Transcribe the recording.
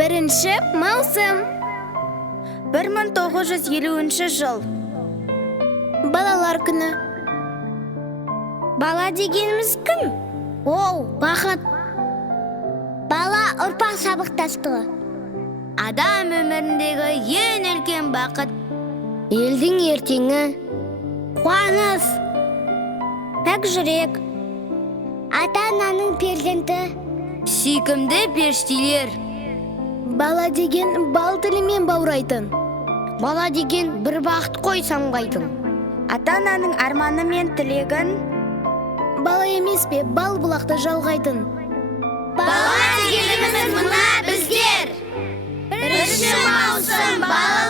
Бірінші маусым. 1950 жыл. Балалар күні. Бала дегеніміз кім? Оу, бақыт. Бала ұрпақ сабақтастығы. Адам өміріндегі ең үлкен бақыт. Елдің ертеңі. Қуаныс. Пәк жүрек. Ата-ананың перзенті. Сүйкімді періштелер. Бала деген бал тілімен баурайтын. Бала деген бір бақыт қой самғайтын. Ата-ананың арманы мен тілегін. Бала емес пе, бал бұлақты жалғайтын. Бала дегеніміз мына біздер. Бірінші маусым балалар